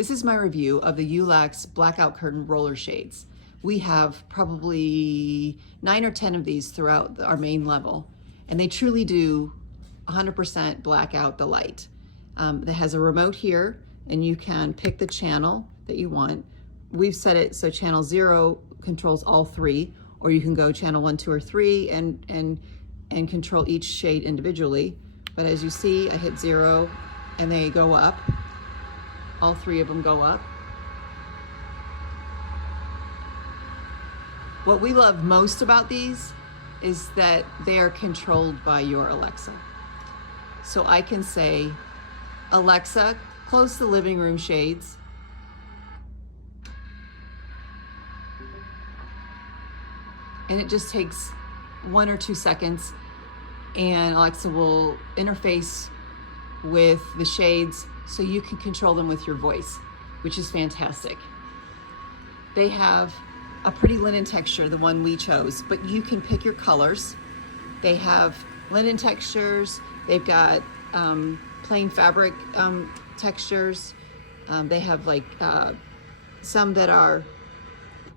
This is my review of the Ulax Blackout Curtain Roller Shades. We have probably 9 or 10 of these throughout our main level, and they truly do 100% black out the light. It has a remote here, and you can pick the channel that you want. We've set it so channel 0 controls all 3, or you can go channel 1, 2, or 3 and control each shade individually. But as you see, I hit 0 and they go up. All 3 of them go up. What we love most about these is that they are controlled by your Alexa. So I can say, Alexa, close the living room shades. And it just takes 1 or 2 seconds, and Alexa will interface with the shades so you can control them with your voice, which is fantastic. They have a pretty linen texture, the one we chose, but you can pick your colors. They have linen textures, they've got plain fabric textures. They have like some that are,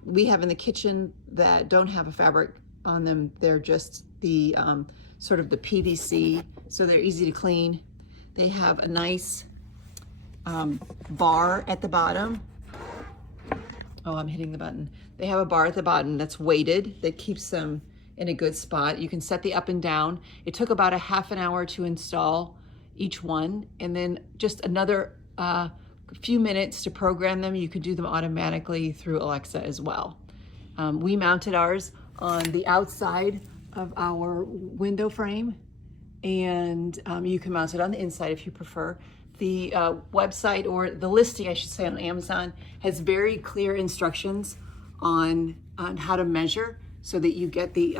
we have in the kitchen that don't have a fabric on them. They're just the sort of the PVC, so they're easy to clean. They have a nice bar at the bottom. Oh, I'm hitting the button. They have a bar at the bottom that's weighted that keeps them in a good spot. You can set the up and down. It took about a half an hour to install each one, and then just another few minutes to program them. You could do them automatically through Alexa as well. We mounted ours on the outside of our window frame, and you can mount it on the inside if you prefer. The website, or the listing I should say, on Amazon has very clear instructions on how to measure so that you get the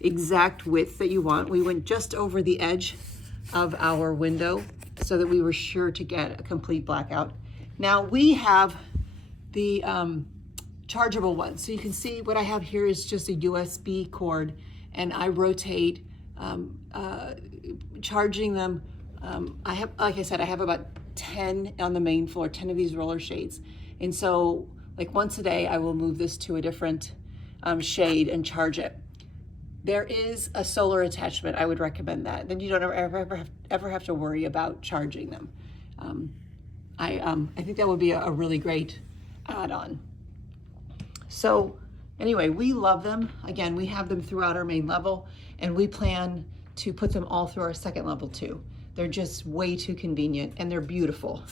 exact width that you want. We went just over the edge of our window so that we were sure to get a complete blackout. Now we have the chargeable one. So you can see what I have here is just a USB cord, and I rotate charging them. I have, like I said, I have about 10 on the main floor, 10 of these roller shades. And so like once a day, I will move this to a different shade and charge it. There is a solar attachment. I would recommend that. Then you don't ever have to worry about charging them. I think that would be a really great add-on. So anyway, we love them. Again, we have them throughout our main level, and we plan to put them all through our second level too. They're just way too convenient, and they're beautiful.